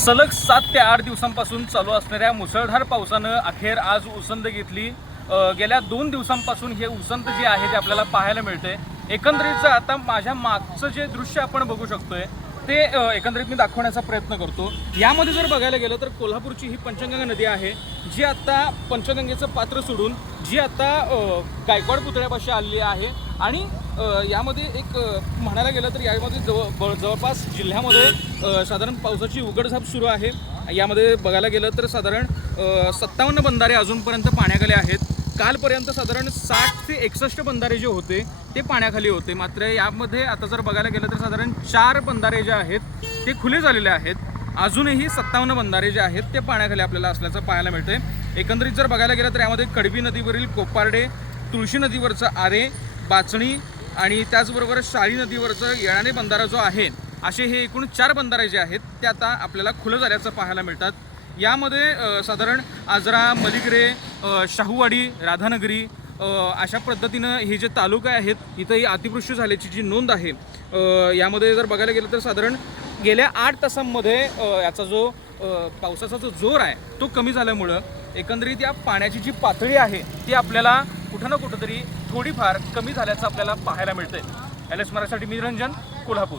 सलग 7 ते 8 दिवसांपासून चालू असणाऱ्या मुसळधार पावसानं अखेर आज उसंत घेतली। गेल्या 2 दिवसांपासून हे उसंत जे आहे ते आपल्याला पाहायला मिळते। एकंदरीत आता माझ्या मागचं जे दृश्य आपण बघू शकतोय ते एकंदरीत मी दाखवण्याचा प्रयत्न करतो। यामध्ये जर बघायला गेलं तर कोल्हापूरची ही पंचगंगा नदी आहे जी आता पंचगंगेचं पात्र सोडून जी आता गायकवाड पुतळ्यापाशी आलेली आहे आणि यामध्ये एक म्हणायला गेलं तर यामध्ये जवळपास जिल्ह्यामध्ये साधारण पावसाची उघडझाप सुरू आहे। यामध्ये बघायला गेलं तर साधारण 57 बंधारे अजूनपर्यंत पाण्याखाली आहेत। कालपर्यंत साधारण 60 ते 61 बंधारे जे होते ते पाण्याखाली होते। मात्र यामध्ये आता जर बघायला गेलं तर साधारण 4 बंधारे जे आहेत ते खुले झालेले आहेत। अजूनही 57 बंधारे जे आहेत ते पाण्याखाली आपल्याला असल्याचं पाहायला मिळते। एकंदरीत जर बघायला गेलं तर यामध्ये कडबी नदीवरील कोपारडे, तुळशी नदीवरचं आरे, बाचणी आणि त्याचबरोबर शाळी नदीवरचं येळाणे बंधारा जो आहे असे हे एकूण 4 बंधारे जे आहेत ते आता आपल्याला खुलं झाल्याचं पाहायला मिळतात। यामध्ये साधारण आजरा, मलिगरे, शाहूवाडी, राधानगरी अशा पद्धतीनं हे जे तालुका आहेत इथं ही अतिवृष्टी झाल्याची जी नोंद आहे। यामध्ये जर बघायला गेलं तर साधारण गेल्या 8 तासांमध्ये याचा जो पावसाचा जो जोर आहे तो कमी झाल्यामुळं एकंदरीत या पाण्याची जी पातळी आहे ती आपल्याला कुठं ना कुठंतरी थोडीफार कमी झाल्याचं आपल्याला पाहायला मिळतंय। LS मराठीसाठी मी रंजन, कोल्हापूर।